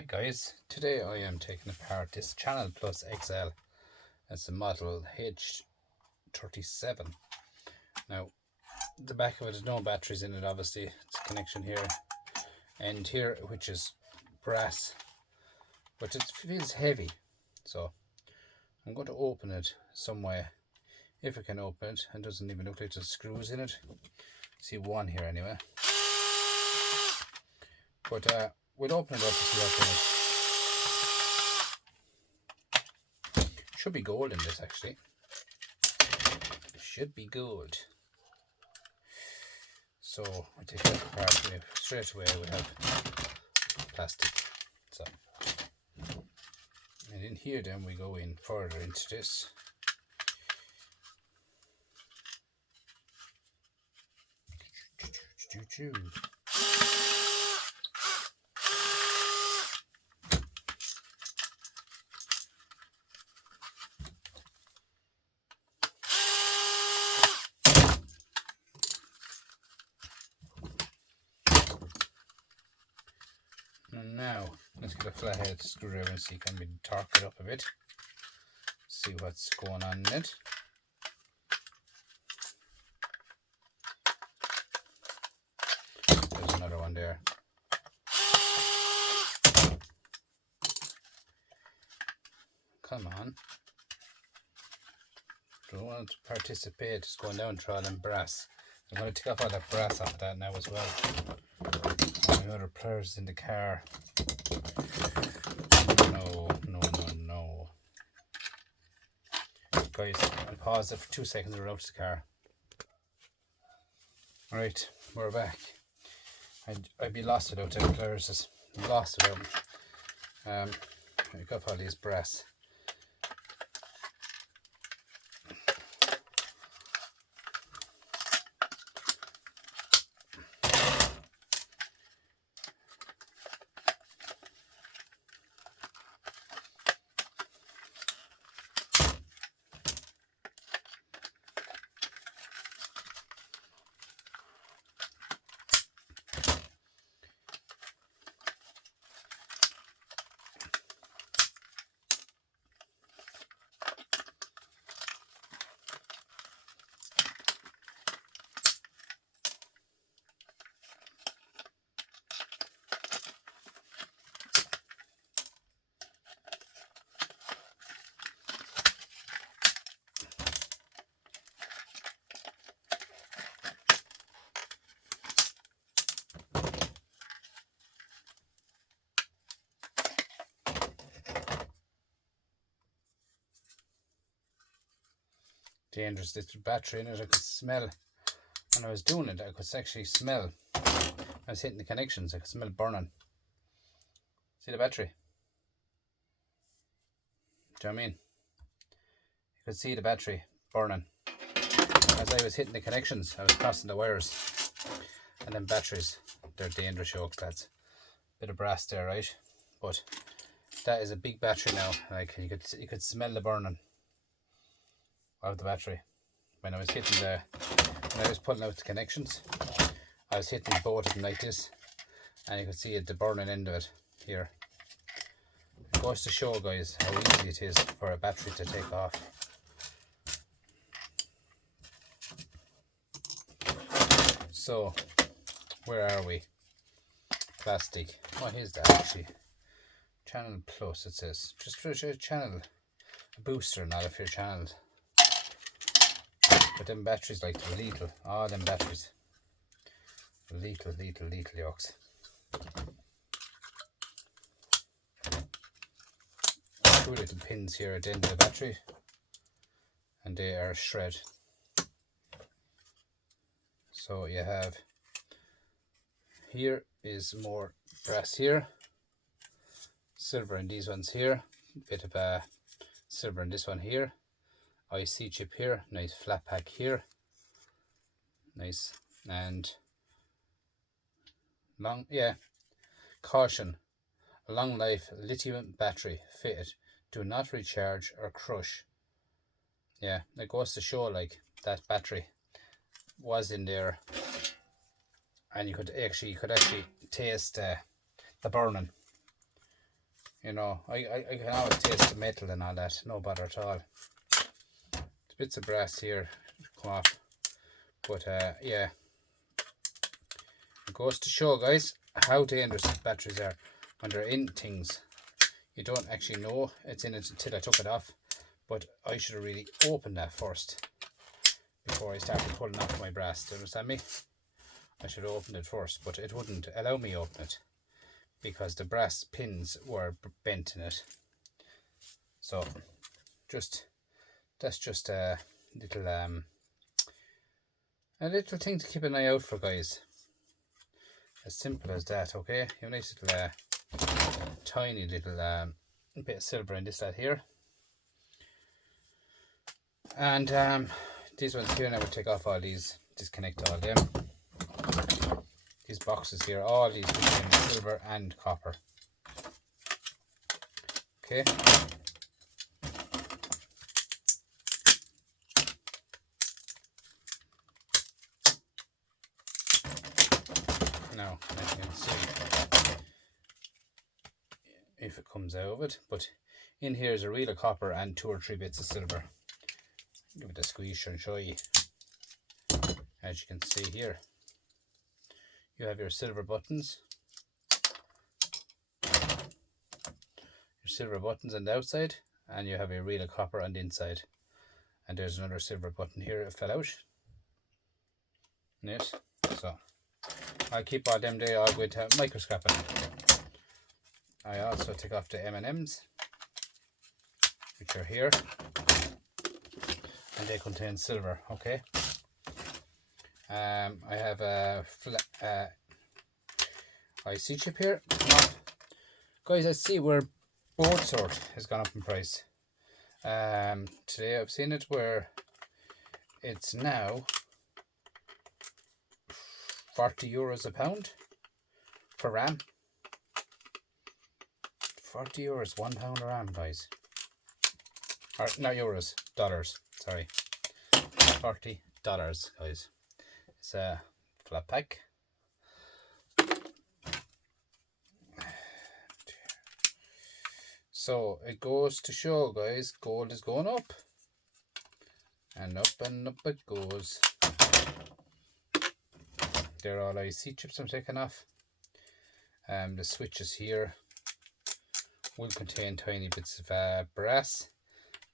Hi guys, today I am taking apart this Channel Plus XL. It's a model H37. Now, the back of it is no batteries in it, obviously. It's a connection here and here, which is brass, but it feels heavy. So I'm going to open it some way, if I can open it. It doesn't even look like there's screws in it. See one here anyway. But we'll open it up to see what's in it. Should be gold in this, actually. Should be gold. So I take that apart. Straight away we have plastic. So, and in here then we go in further into this. And now let's get a flathead screwdriver and see can we torque it up a bit. See what's going on in it. There's another one there. Come on. Don't want to participate, it's going down through all them brass. I'm going to take off all that brass off of that now as well. My other pliers in the car. No. Guys, I'll pause it for 2 seconds and run out to the car. Right, we're back. I'd be lost without them pliers. Lost without them. I got all these brass. Dangerous. There's a battery in it. I could smell when I was doing it. I could actually smell. I was hitting the connections. I could smell burning. See the battery? Do you know what I mean? You could see the battery burning. As I was hitting the connections, I was crossing the wires. And then batteries, they're dangerous yokes, lads. Bit of brass there, right? But that is a big battery now. Like you could smell the burning of the battery. When I was pulling out the connections, I was hitting both of them like this, and you could see the burning end of it here. It goes to show, guys, how easy it is for a battery to take off. So, where are we? Plastic. What is that actually? Channel Plus, it says. Just for a channel, a booster, not if your channel. But them batteries like they're lethal. All them batteries. Lethal yokes. Two little pins here at the end of the battery. And they are shred. So you have, here is more brass here. Silver in these ones here. Bit of silver in this one here. IC chip here, nice flat pack here, nice. And caution, a long life lithium battery fitted, do not recharge or crush. Yeah, it goes to show like that battery was in there, and you could actually taste the burning. You know, I can always taste the metal and all that, no bother at all. Bits of brass here come off, but yeah, it goes to show, guys, how dangerous batteries are when they're in things. You don't actually know it's in it until I took it off, but I should have really opened that first before I started pulling off my brass. Do you understand me? I should have opened it first, but it wouldn't allow me to open it because the brass pins were bent in it. So that's just a little thing to keep an eye out for, guys. As simple as that. Okay, you have a nice little tiny little bit of silver in this lad here, and these ones here, now we'll take off all these, disconnect all them. These boxes here, all these contain silver and copper. Okay, now as you can see, if it comes out of it, but in here is a reel of copper and 2 or 3 bits of silver. Give it a squeeze and show you. As you can see here, you have your silver buttons, on the outside, and you have a reel of copper on the inside. And there's another silver button here, it fell out. Neat. So I'll keep all them there. I'll go to microscoping. I also take off the M&Ms, which are here, and they contain silver. Okay. I have a IC chip here. Guys, I see where board sort has gone up in price. Today I've seen it where it's now €40 a pound for RAM. €40, £1 RAM, guys. Or not euros, dollars. Sorry, $40, guys. It's a flat pack. So it goes to show, guys, gold is going up, and up it goes. They're all IC chips I'm taking off. The switches here will contain tiny bits of brass.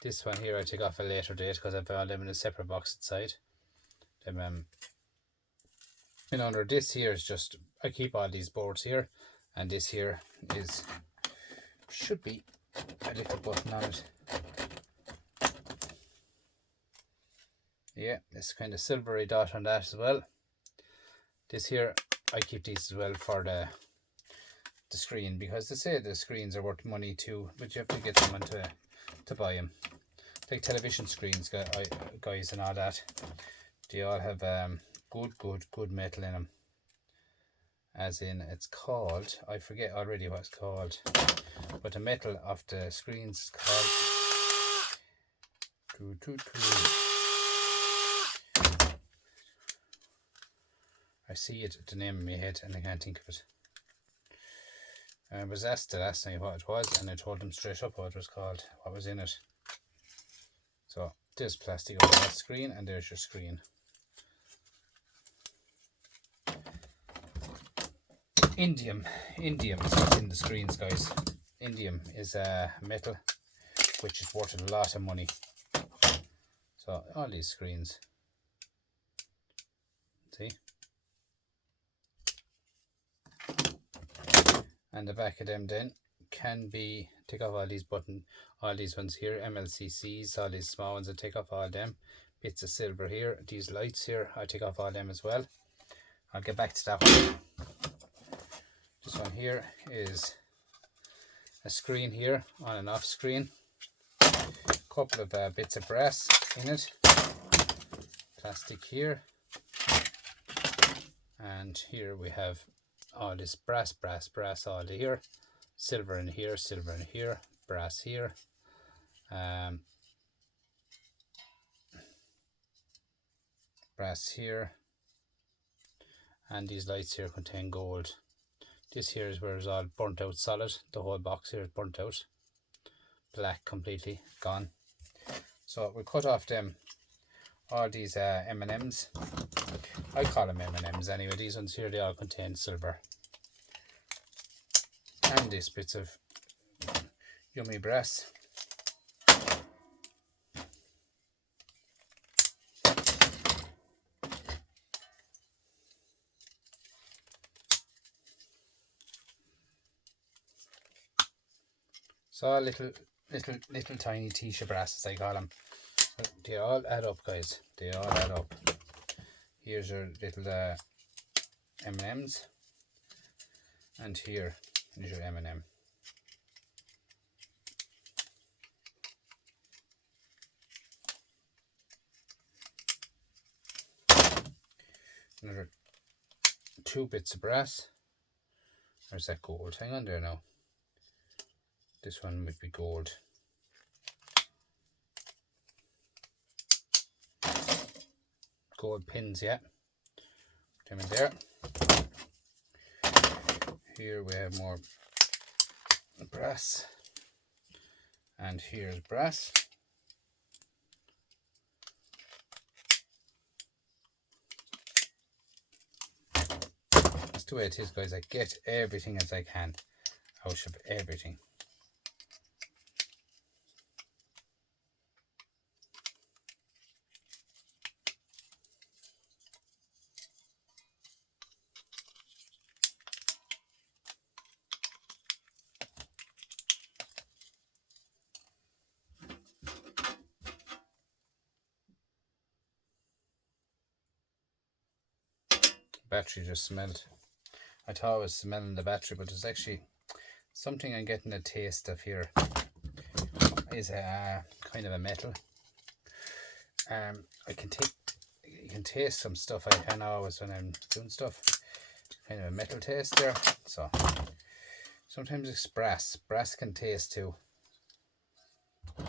This one here I take off a later date because I found them in a separate box inside. And under this here is just, I keep all these boards here, and this here should be a little button on it. Yeah, this kind of silvery dot on that as well. This here, I keep these as well for the screen, because they say the screens are worth money too, but you have to get someone to buy them. Like television screens, guys, and all that. They all have good metal in them. As in, it's called, I forget already what it's called, but the metal of the screens is called I see it at the name in my head and I can't think of it. I was asked the last night what it was, and I told them straight up what it was called, what was in it. So there's plastic over that screen, and there's your screen. Indium is what's in the screens, guys. Indium is a metal which is worth a lot of money. So all these screens, see, and the back of them then can be, take off all these all these ones here, MLCCs, all these small ones, I take off all them. Bits of silver here, these lights here, I take off all them as well. I'll get back to that one. This one here is a screen here, on and off screen. Couple of bits of brass in it, plastic here, and here we have all this brass all here, silver in here, brass here, brass here, and these lights here contain gold. This here is where it's all burnt out solid. The whole box here is burnt out. Black completely, gone. So we cut off them, all these M&Ms. I call them M&Ms anyway. These ones here, they all contain silver. And these bits of yummy brass. So little tiny Tisha brass, as I call them. They all add up, guys. They all add up. Here's your little M&Ms, and here is your M&M. Another 2 bits of brass. There's that gold. Hang on there now. This one would be gold. Gold pins, yeah. Put them in there. Here we have more brass. And here's brass. That's the way it is, guys. I get everything as I can out of everything. Battery just smelled. I thought I was smelling the battery, but there's actually something I'm getting a taste of here. Is a kind of a metal. You can taste some stuff. I can always when I'm doing stuff. Kind of a metal taste there. So sometimes it's brass. Brass can taste too.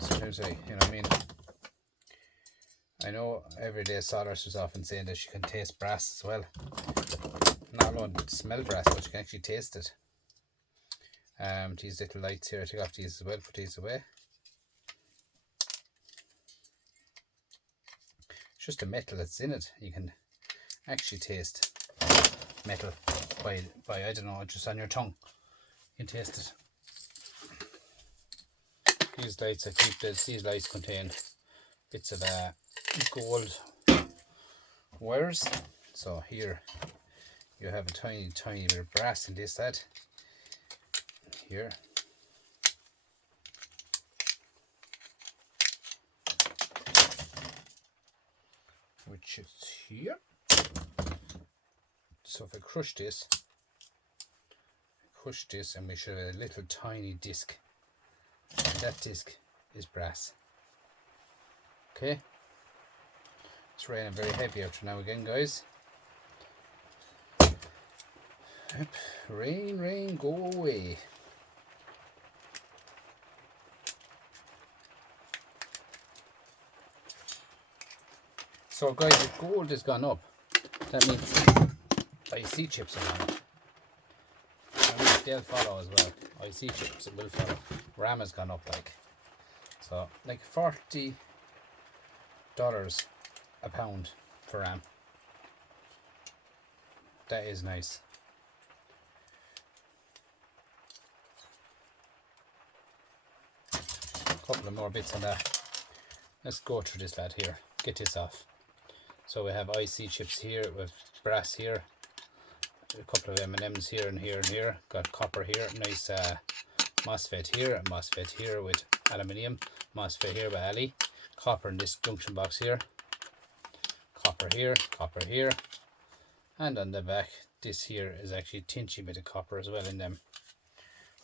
Sometimes you know what I mean. I know everyday solders was often saying that you can taste brass as well. Not alone smell brass, but you can actually taste it. These little lights here, I take off these as well, put these away. It's just a metal that's in it. You can actually taste metal by I don't know, just on your tongue. You can taste it. These lights, I keep this. These lights contain bits of gold wires. So here you have a tiny bit of brass in this that here. Which is here. So if I crush this and we should have a little tiny disc. And that disc is brass. Okay. It's raining very heavy after now again, guys. Yep. Rain, go away. So guys, if gold has gone up, that means IC chips are gone up. And they'll follow as well. IC chips will follow. RAM has gone up like. So like $40 a pound for RAM. That is nice. A couple of more bits on that. Let's go through this lad here. Get this off. So we have IC chips here with brass here. A couple of M&Ms here and here and here. Got copper here. Nice MOSFET here. A MOSFET here with aluminium. MOSFET here by Ali. Copper in this junction box here. Copper here. And on the back, this here is actually a tinchy bit of copper as well in them.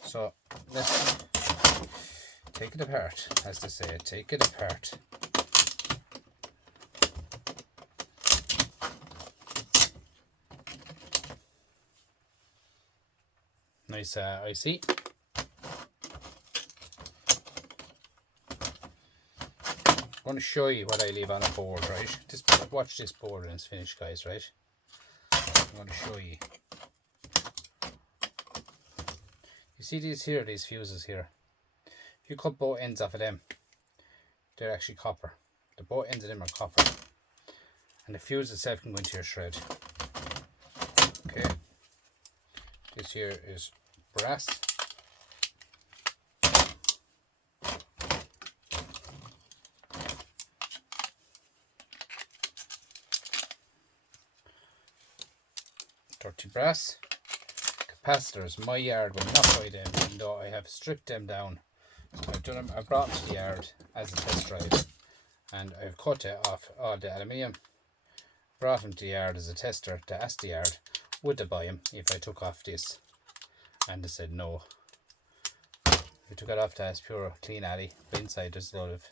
So let's take it apart, as they say, take it apart. Nice IC. I'm going to show you what I leave on a board, right? Just watch this board and it's finished, guys, right? I'm going to show you. You see these here, these fuses here? If you cut both ends off of them, they're actually copper. The both ends of them are copper. And the fuse itself can go into your shred. Okay. This here is brass. Dirty brass. Capacitors, my yard will not buy them, even though I have stripped them down. I brought them to the yard as a test drive, and I've cut it off all the aluminium, brought them to the yard as a tester to ask the yard would they buy them if I took off this, and they said no. We took it off to as pure clean alley, but inside there's a lot of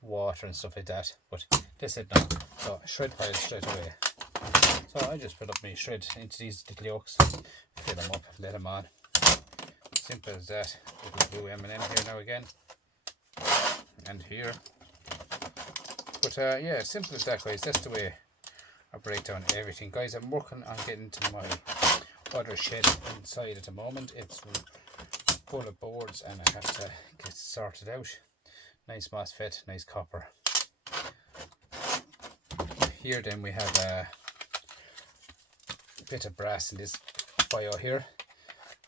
water and stuff like that, but they said no. So shred pile straight away. So I just put up my shred into these little yolks, fill them up, let them on. Simple as that. Little blue M&M here now again, and here. But yeah, simple as that, guys. That's the way I break down everything, guys. I'm working on getting to my other shed inside at the moment. It's full of boards and I have to get sorted out. Nice MOSFET, nice copper. Here then we have a bit of brass in this bio here.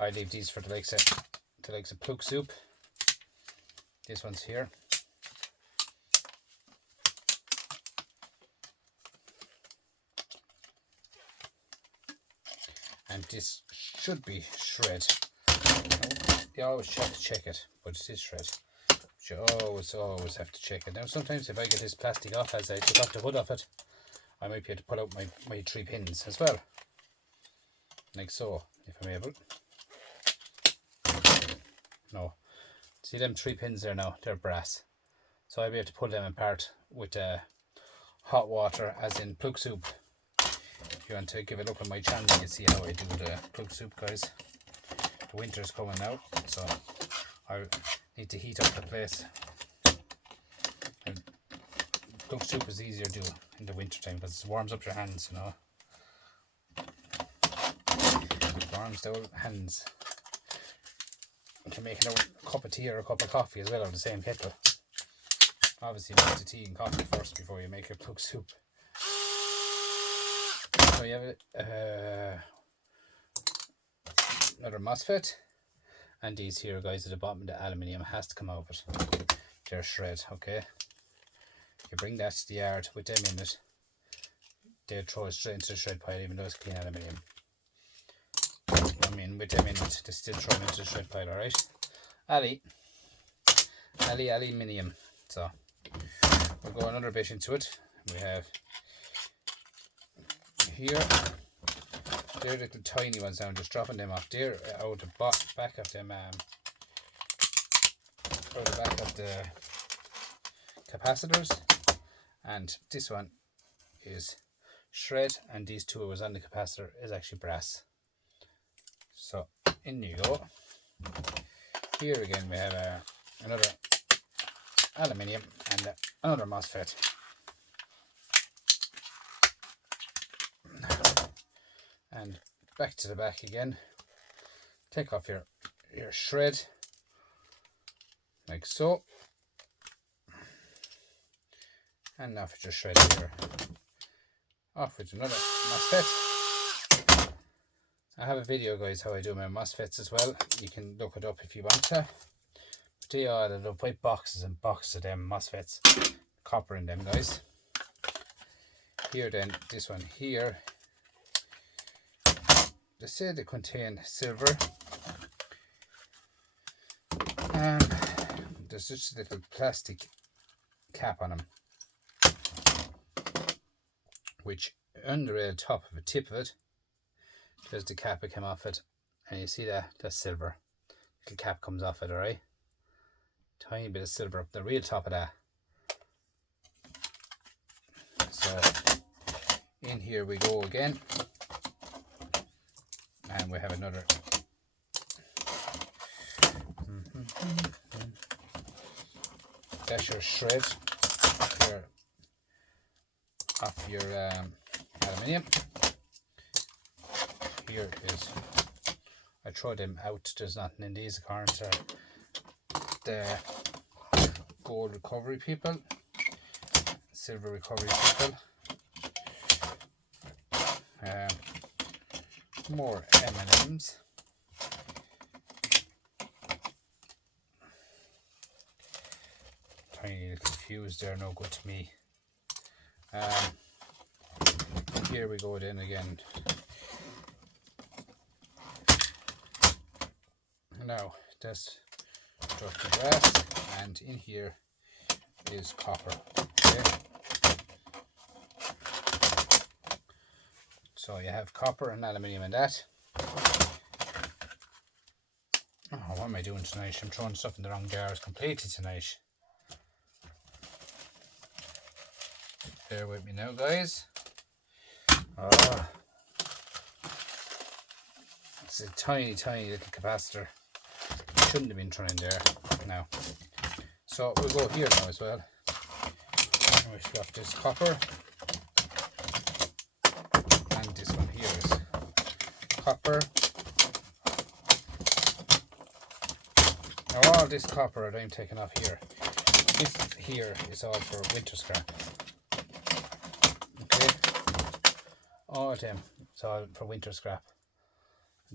I leave these for the likes of plug soup. This one's here. And this should be shred. You always have to check it, but it is shred. You always have to check it. Now sometimes if I get this plastic off as I took off the hood off it, I might be able to pull out my 3 pins as well. Like so, if I'm able. No. See them 3 pins there now, they're brass. So I'll be able to pull them apart with hot water, as in plug soup. If you want to give a look on my channel, you can see how I do the plug soup, guys. The winter's coming now, so I need to heat up the place. And plug soup is easier to do in the winter time because it warms up your hands, you know. It warms the hands. You can make a cup of tea or a cup of coffee as well on the same kettle. Obviously make the tea and coffee first before you make your plug soup. So you have another MOSFET, and these here, guys, at the bottom, the aluminium has to come out of it. They're shred, okay? You bring that to the yard with them in it, they'll throw it straight into the shred pile, even though it's clean aluminium. I mean, with them in it, they still throw it into the shred pile, alright? Aluminium. So we'll go another bit into it. We have here, they're little tiny ones now, just dropping them off. They're out the back of them, or the back of the capacitors, and this one is shred, and these two was on the capacitor is actually brass. So in you go. Here again we have another aluminium and another MOSFET. And back to the back again. Take off your shred like so, and off with your shred here. Off with another MOSFET. I have a video, guys, how I do my MOSFETs as well. You can look it up if you want to. But they are the white boxes and boxes of them MOSFETs, copper in them, guys. Here then, this one here, they say they contain silver. There's just a little plastic cap on them, which under the top of the tip of it, there's the cap that came off it, and you see that's silver. Little cap comes off it, alright? Tiny bit of silver up the real top of that. So in here we go again, and we have another. That's your shred off your aluminium. Here is, I throw them out. There's nothing in these according to the gold recovery people, silver recovery people. More M&Ms. Tiny little fuse there, no good to me. Here we go then again. Now that's just the brass, and in here is copper. Okay. So you have copper and aluminium in that. Oh, what am I doing tonight? I'm throwing stuff in the wrong jars completely tonight. Bear with me now, guys. It's a tiny, tiny little capacitor. Shouldn't have been thrown in there now. So we'll go here now as well. We swap this copper. And this one here is copper. Now all this copper that I'm taking off here, this here is all for winter scrap. Okay, all of them, it's all for winter scrap.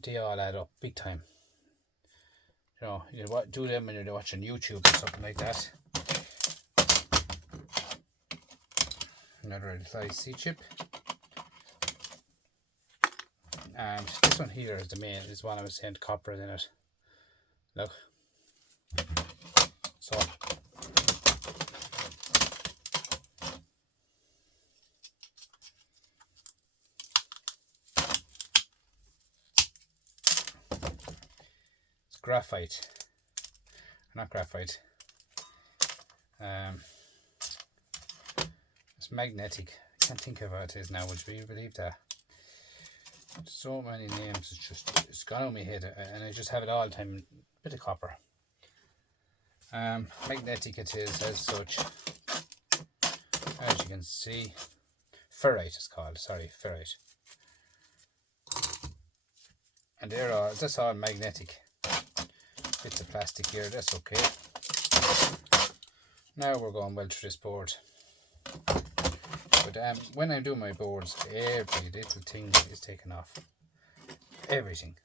They all add up big time. You know, you do them when you're watching YouTube or something like that. Another little IC chip. And this one here is the main, is one I was saying, copper in it. Look. So it's graphite, not graphite. It's magnetic. I can't think of what it is now. Would you believe that? So many names. It's gone on my head, and I just have it all the time. Bit of copper. Magnetic it is as such. As you can see, ferrite is called. Sorry, ferrite. And that's all magnetic. Bits of plastic here. That's okay. Now we're going well through this board. But when I do my boards, every little thing is taken off. Everything.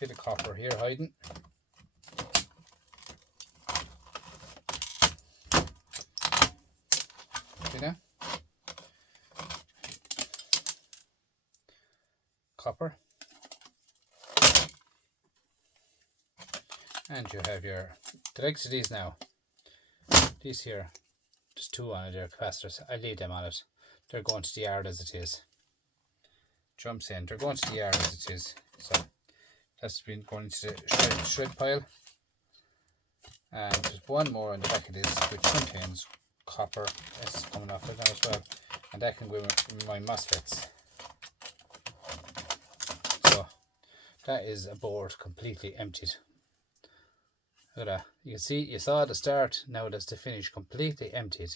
Bit of copper here hiding. See now? Copper. And you have the legs of these now. These here, there's two on it, they're capacitors. I leave them on it. They're going to the yard as it is. Jumps in, they're going to the yard as it is. So that's been going into the shred pile. And there's one more on the back of this which contains copper. This is coming off right now as well. And that can go with my MOSFETs. So that is a board completely emptied. Look at that. You can see, you saw at the start, now that's the finish, completely emptied.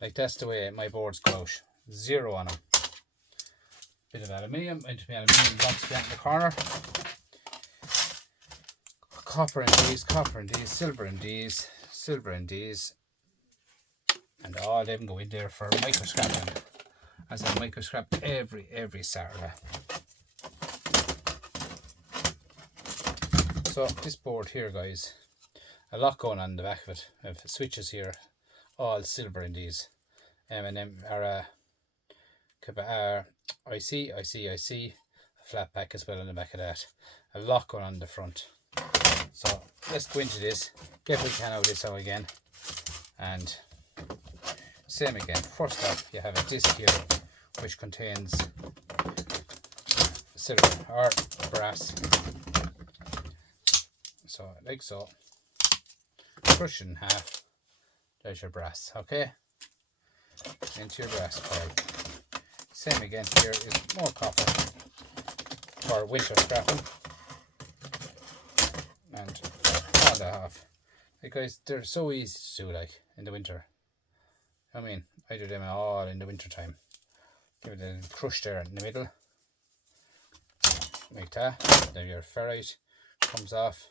Like that's the way my boards go out. Zero on them. Bit of aluminium into my aluminium blocks behind the corner. Copper in these, silver in these, silver in these. And all of them go in there for microscrapping. As I microscrap every Saturday. So this board here, guys, a lot going on in the back of it. I have switches here, all silver in these. And then our IC, a flat pack as well on the back of that. A lot going on in the front. So let's go into this, get what we can out of this now again. And same again, first off you have a disc here which contains silver or brass. So like so, crush it in half. There's your brass, okay? Into your brass coil. Same again, here is more copper for winter scrapping. And all that off. Because they're so easy to do, like in the winter. I mean, I do them all in the winter time. give it a little crush there in the middle, like that. Then your ferrite comes off.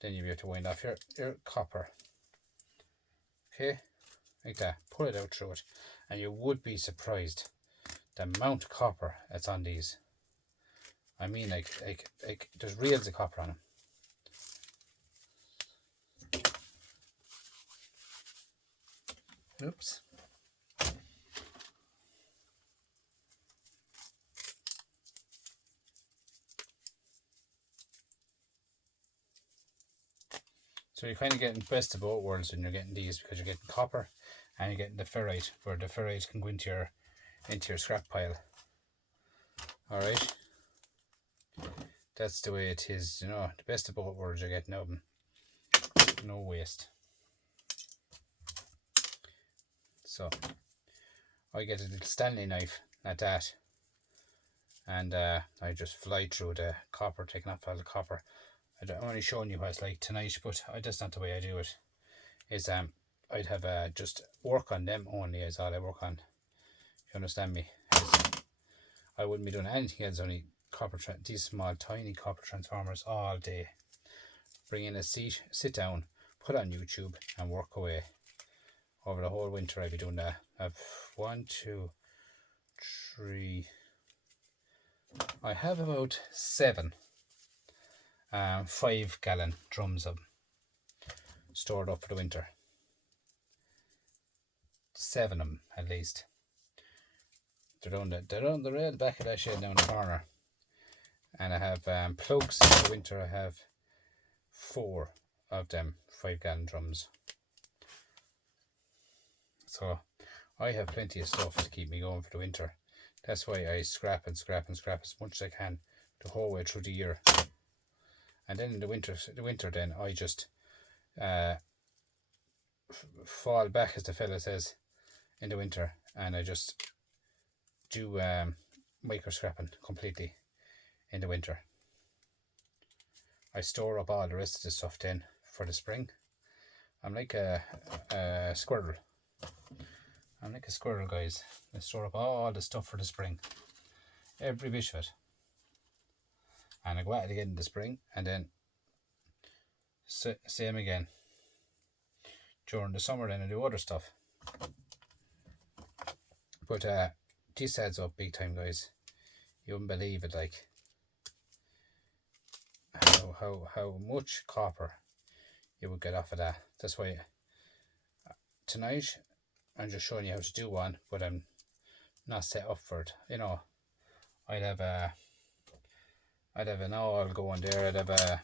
Then you have to wind off your copper. Okay, like that. Pull it out through it, and you would be surprised the amount of copper that's on these. I mean, like there's reels of copper on them. Oops. So you're kind of getting best of both worlds when you're getting these, because you're getting copper and you're getting the ferrite, where the ferrite can go into your scrap pile. Alright. That's the way it is, you know, the best of both worlds you're getting out of them. No waste. So I get a little Stanley knife at that, and I just fly through the copper, taking off all the copper. I'm only showing you what it's like tonight, but that's not the way I do it. Is I'd have just work on them only, is all I work on. If you understand me, I wouldn't be doing anything else, only copper, these small tiny copper transformers all day. Bring in a seat, sit down, put on YouTube and work away. Over the whole winter I'd be doing that. I have 1, 2, 3. I have about 7 5-gallon drums of them stored up for the winter. 7 of them at least. They're on the rail back of that shed down the corner. And I have plugs for the winter. I have 4 of them 5-gallon drums. So I have plenty of stuff to keep me going for the winter. That's why I scrap and scrap and scrap as much as I can the whole way through the year. And then in the winter then I just fall back, as the fella says, in the winter, and I just do micro scrapping completely in the winter. I store up all the rest of the stuff then for the spring. I'm like a squirrel. I'm like a squirrel, guys. I store up all the stuff for the spring, every bit of it, and I go at it again in the spring, and then same again during the summer. Then I do other stuff. But this adds up big time, guys. You wouldn't believe it, like how much copper you would get off of that. That's why tonight I'm just showing you how to do one, but I'm not set up for it. You know, I'd have an all going there. I'd have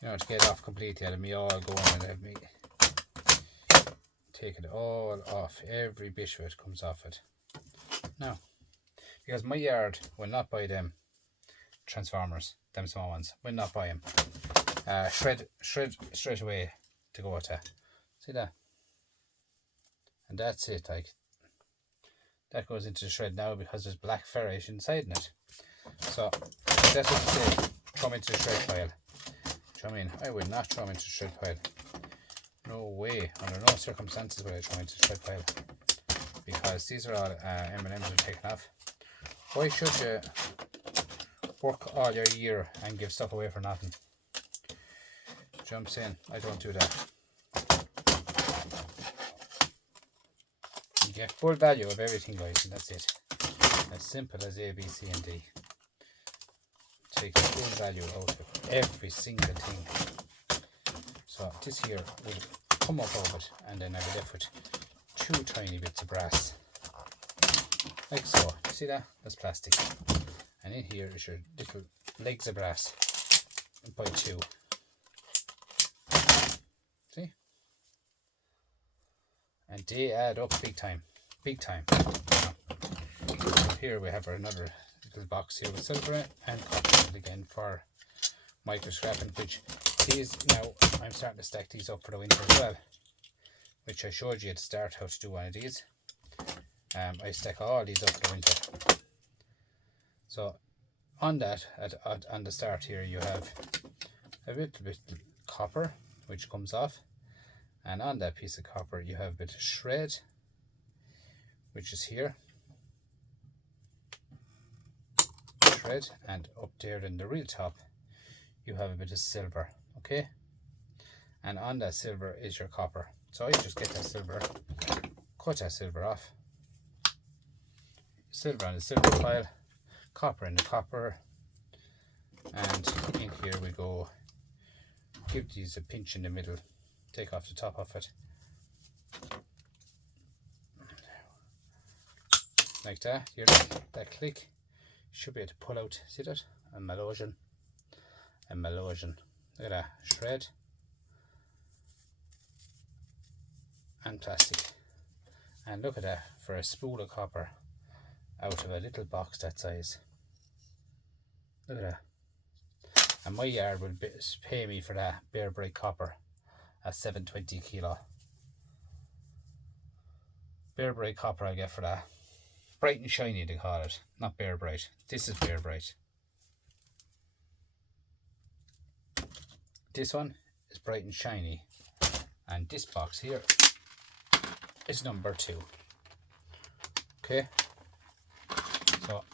you know, to get off completely, I'd have me all going, and I'd have me take it all off. Every bit of it comes off it. Now, because my yard will not buy them transformers, them small ones, will not buy them. Shred straight away to go to. See that? And that's it. Like, that goes into the shred now because there's black ferrite inside in it. So that's what you say, throw them into the shred pile. Do you know what I mean? I would not throw them into the shred pile. No way, under no circumstances would I throw them into the shred pile, because these are all M&Ms are taken off. Why should you work all your year and give stuff away for nothing? Jumps in. I don't do that. You get full value of everything, guys, and that's it. As simple as A, B, C, and D. Take full value out of every single thing. So this here will come up over it, and then I'll be left with 2 tiny bits of brass, like so. See that? That's plastic. And in here is your little legs of brass by 2. See? And they add up big time. Big time. So here we have another little box here with silver and copper again for micro scrapping, which these now I'm starting to stack these up for the winter as well, which I showed you at the start how to do one of these. I stack all these up for the winter. So on that, on the start here, you have a little bit of copper which comes off, and on that piece of copper you have a bit of shred, which is here, shred, and up there in the real top you have a bit of silver, okay? And on that silver is your copper. So I just get that silver, cut that silver off, silver on the silver pile, copper in the copper, and in here we go. Give these a pinch in the middle, take off the top of it, like that. Hear that click? Should be able to pull out, see that? A Malaysian. Look at that, shred and plastic. And look at that, for a spool of copper out of a little box that size. Look at that. And my yard will pay me for that bare bright copper at 7.20 kilo. Bare bright copper I get for that. Bright and shiny they call it, not bare bright. This is bare bright. This one is bright and shiny, and this box here is number 2. Okay, so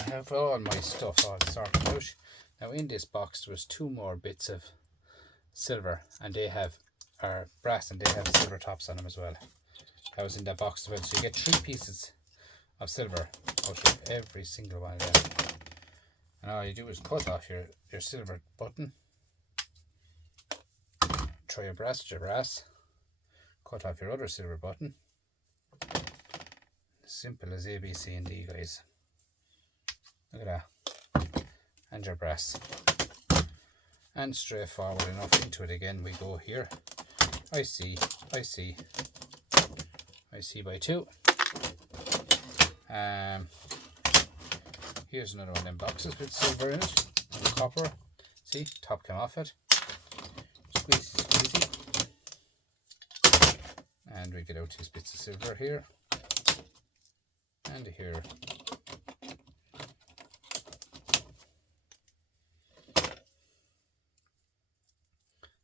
I have all my stuff all sorted out. Now in this box there was 2 more bits of silver, and they have brass, and they have silver tops on them as well. That was in that box as well. So you get 3 pieces of silver out of every single one of them. And all you do is cut off your silver button, try your brass with your brass, cut off your other silver button. Simple as A, B, C and D, guys. Look at that. And your brass. And straightforward enough into it again we go here. I see by 2. Here's another one of them boxes with silver in it, and copper. See, top came off it. Squeezy. And we get out these bits of silver here and here.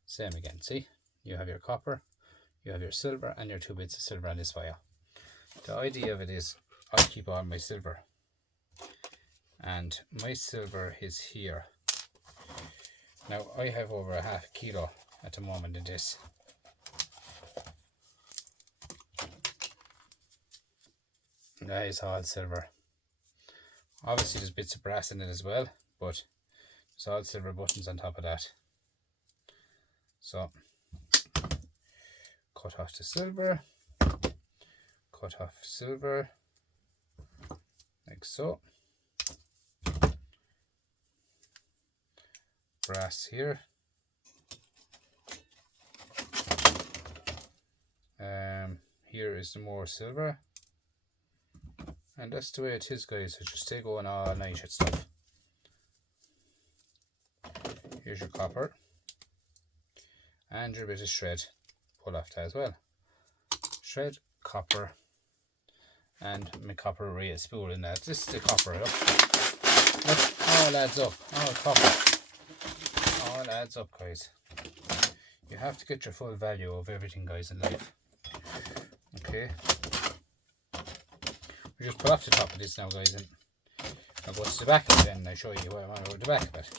Same again, see? You have your copper, you have your silver, and your 2 bits of silver on this file. The idea of it is I keep all my silver, and my silver is here. Now I have over a half kilo at the moment in this. That is all silver. Obviously there's bits of brass in it as well, but there's all silver buttons on top of that. So cut off the silver, cut off silver, like so. Brass here. Here is the more silver. And that's the way it is, guys. So just stay going all night at stuff. Here's your copper. And your bit of shred. Pull off that as well. Shred, copper, and my copper real spool in that. This is the copper. Look, all adds up. All copper. All adds up, guys. You have to get your full value of everything, guys, in life. Okay. We just pull off the top of this now, guys, and I'll go to the back of it and I'll show you what I want to go to the back of it.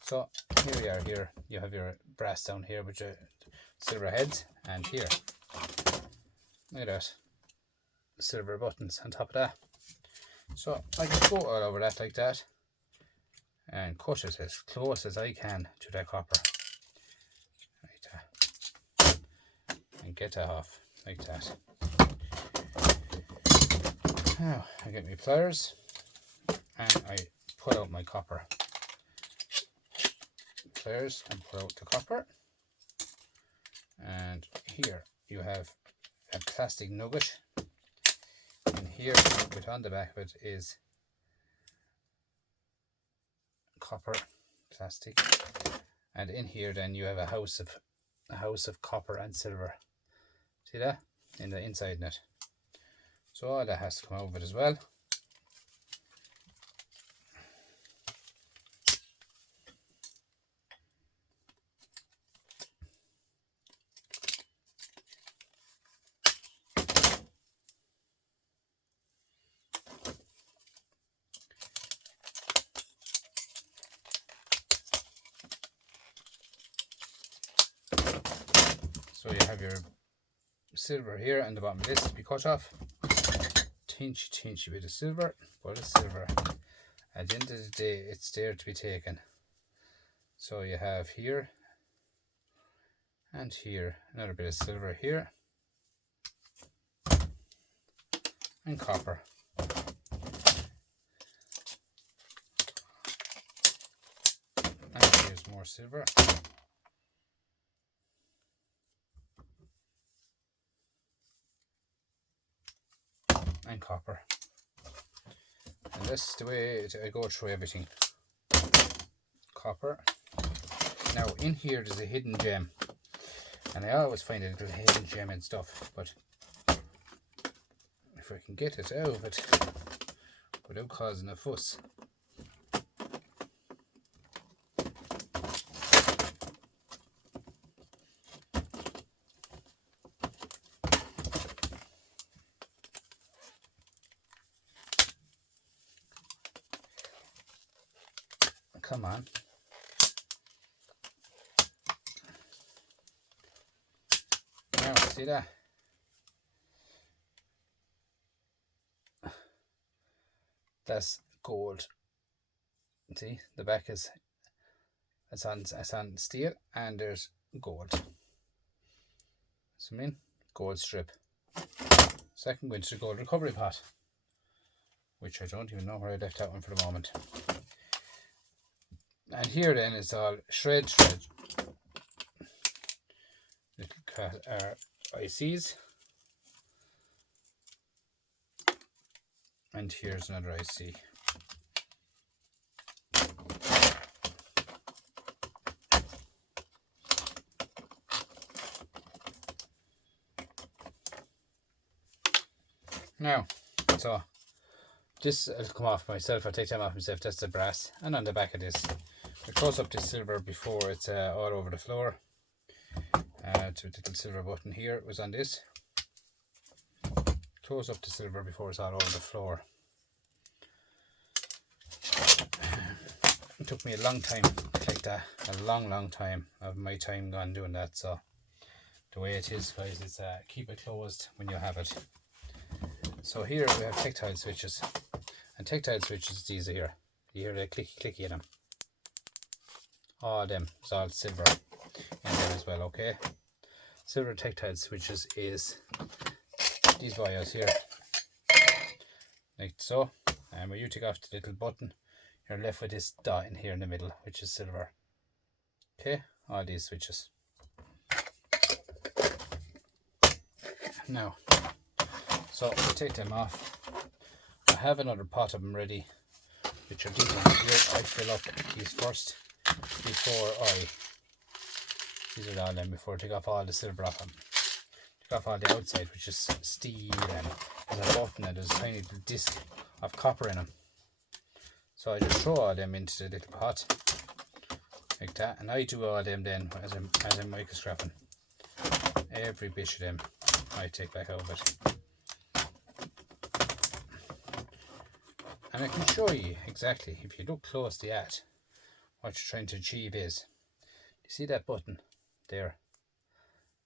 So here we are. Here you have your brass down here with your silver heads, and here, look at that, silver buttons on top of that. So I just go all over that like that and cut it as close as I can to that copper, like that, and get that off like that. Now I get my pliers and I pull out my copper. Pliers and pull out the copper. And here you have a plastic nugget. And here, with on the back of it, is copper plastic. And in here then you have a house of copper and silver. See that? In the inside net. So all that has to come out of it as well. have your silver here, and the bottom of this to be cut off. Teensy bit of silver, but it's silver. At the end of the day, it's there to be taken. So you have here and here another bit of silver here, and copper. And here's more silver. And copper. And this is the way I go through everything. Copper. Now in here there's a hidden gem, and I always find a little hidden gem and stuff, but if I can get it out of it without causing a fuss. Come on. Now, see that? That's gold. See, the back is it's on steel, and there's gold. So I mean, gold strip. So I can go into the gold recovery pot, which I don't even know where I left that one for the moment. And here then is all shred. Little ICs. And here's another IC. Now, so this will come off myself. I'll take them off myself. That's the brass. And on the back of this, I close up the silver before it's all over the floor. To a little silver button here. It was on this. Close up the silver before it's all over the floor. It took me a long time to collect that. A long time of my time gone doing that. So the way it is, guys, is keep it closed when you have it. So here we have tactile switches, and tactile switches, these are here. You hear the clicky in them. All of them is all silver in them as well, okay? Silver tactile switches is these wires here, like so. And when you take off the little button, you're left with this dot in here in the middle, which is silver. Okay, all these switches. Now, so we take them off. I have another pot of them ready, which are these ones here. I fill up these first these are all them before I take off all the silver off them. Take off all the outside, which is steel, and there's a button and there's a tiny little disc of copper in them. So I just throw all them into the little pot like that, and I do all them then as I'm microscoping. Every bit of them I take back out of it. And I can show you exactly, if you look closely at what you're trying to achieve is, you see that button there?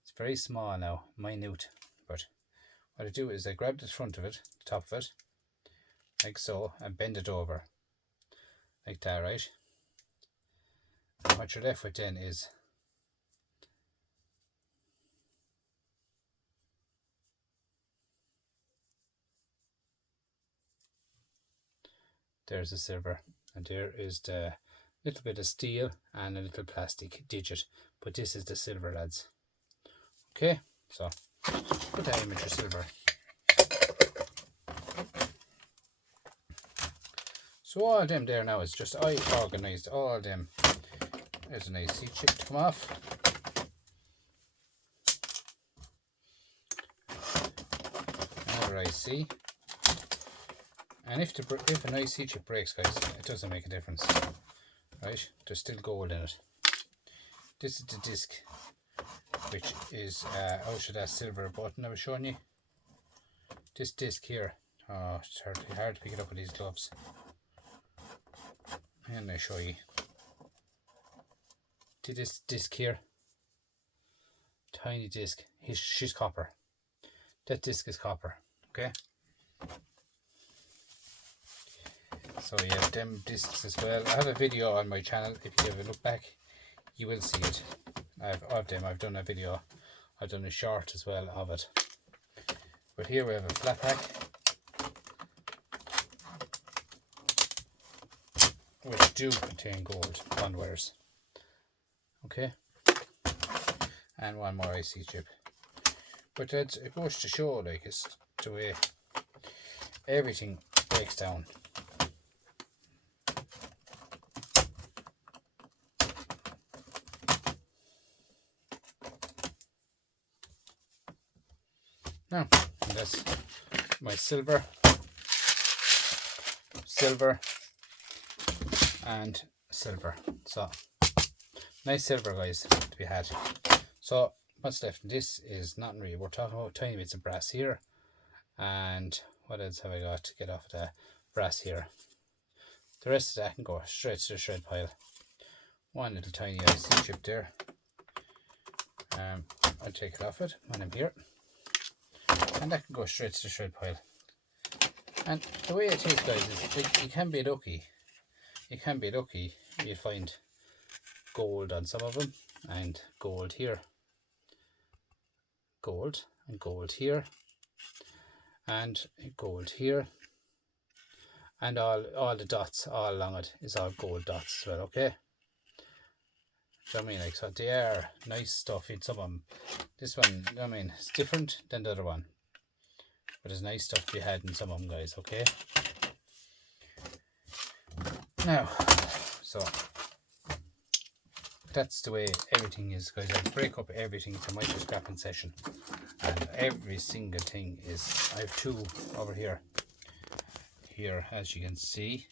It's very small now, minute, but what I do is I grab the front of it, the top of it, like so, and bend it over, like that, right? And what you're left with then is there's the silver, and there is the little bit of steel and a little plastic digit, but this is the silver, lads. Okay, so put that in with your silver. So all of them there now is just I organised all of them. There's an IC chip to come off. Another IC. And if an IC chip breaks, guys, it doesn't make a difference. Right? There's still gold in it. This is the disc, which is out of that silver button I was showing you. This disc here, oh, it's hard to pick it up with these gloves. And I show you. See this disc here? tiny disc. She's copper. That disc is copper. Okay. So yeah, them discs as well. I have a video on my channel. If you ever look back, you will see it. Of them, I've done a video. I've done a short as well of it. But here we have a flat pack, which do contain gold bond wires. Okay. And one more IC chip. But it goes to show, like, it's the way everything breaks down. Now, that's my silver, and silver. So, nice silver, guys, to be had. So, what's left in this is nothing really. We're talking about tiny bits of brass here. And what else have I got to get off of the brass here? The rest of that can go straight to the shred pile. One little tiny IC chip there. I'll take it off it when I'm here. And that can go straight to the shred pile. And the way it is, guys, is you can be lucky. You can be lucky. You find gold on some of them, and gold here. Gold, and gold here. And gold here. And all the dots all along it is all gold dots as well, okay? So I mean, like, so they are nice stuff in some of them. This one, I mean, it's different than the other one. But there's nice stuff to be had in some of them, guys, okay? Now, so that's the way everything is, guys. I break up everything to micro scrapping session. And every single thing is, I have two over here. Here, as you can see,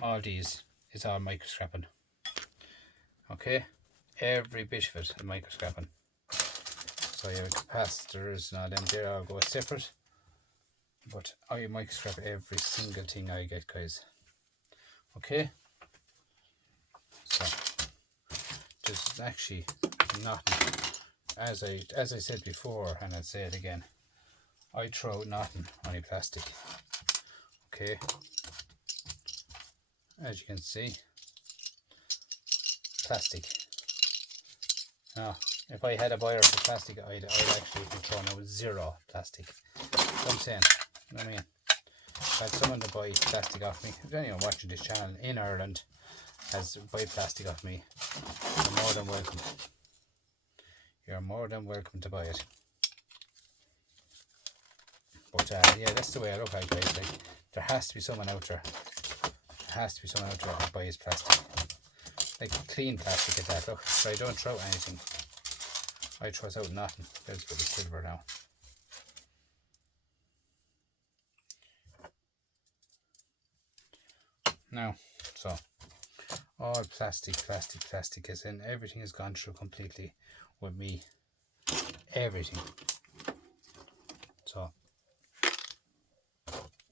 all these is all micro scrapping. Okay, every bit of it is micro scrapping. So you have capacitors and all them there all go separate. But I micro scrap every single thing I get, guys. Okay. So there's actually nothing. As I said before, and I'll say it again, I throw nothing, only plastic. Okay. As you can see, plastic. Now, if I had a buyer for plastic, I'd actually be throwing out zero plastic. So I'm saying, you know what I mean? If I had someone to buy plastic off me, if anyone watching this channel in Ireland has to buy plastic off me, you're more than welcome. You're more than welcome to buy it. But yeah, that's the way I look at it, guys. Like, there has to be someone out there. There has to be someone out there that buys plastic. Like clean plastic at that. Look, so I don't throw anything. I throw out nothing. There's a bit of silver now. Now, so all plastic is in. Everything has gone through completely with me. Everything. So,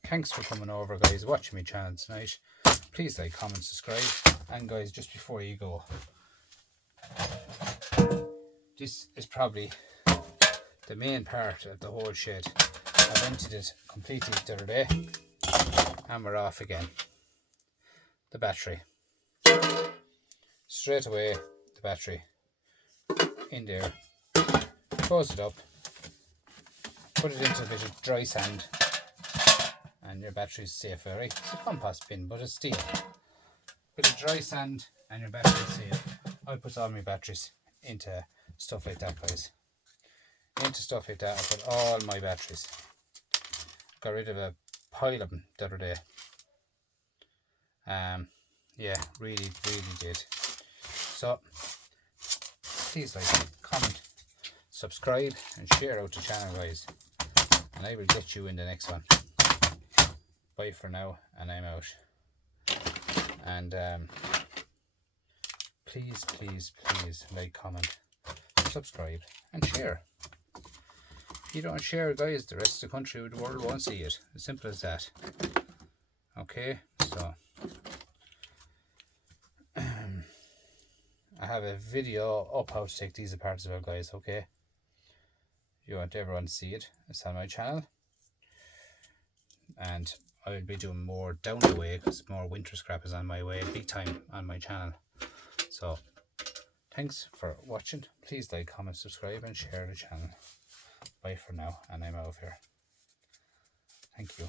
thanks for coming over, guys, watching my channel tonight. Please like, comment, subscribe. And guys, just before you go, this is probably the main part of the whole shed. I emptied it completely the other day, and we're off again. The battery. Straight away, the battery in there. Close it up. Put it into a bit of dry sand, and your battery is safe, right? It's a compost bin, but it's steel. Bit of dry sand, and your battery is safe. I put all my batteries into stuff like that, guys. Into stuff like that, I put all my batteries. Got rid of a pile of them the other day. Yeah, really did. So, please like, comment, subscribe, and share out the channel, guys. And I will get you in the next one. Bye for now, and I'm out. And please like, comment, subscribe, and share. If you don't share, guys, the rest of the country, the world won't see it. As simple as that. Okay, so I have a video up how to take these apart as well, guys, okay? If you want everyone to see it, it's on my channel. And I will be doing more down the way because more winter scrap is on my way big time on my channel. So thanks for watching. Please like, comment, subscribe and share the channel. Bye for now, and I'm out of here. Thank you.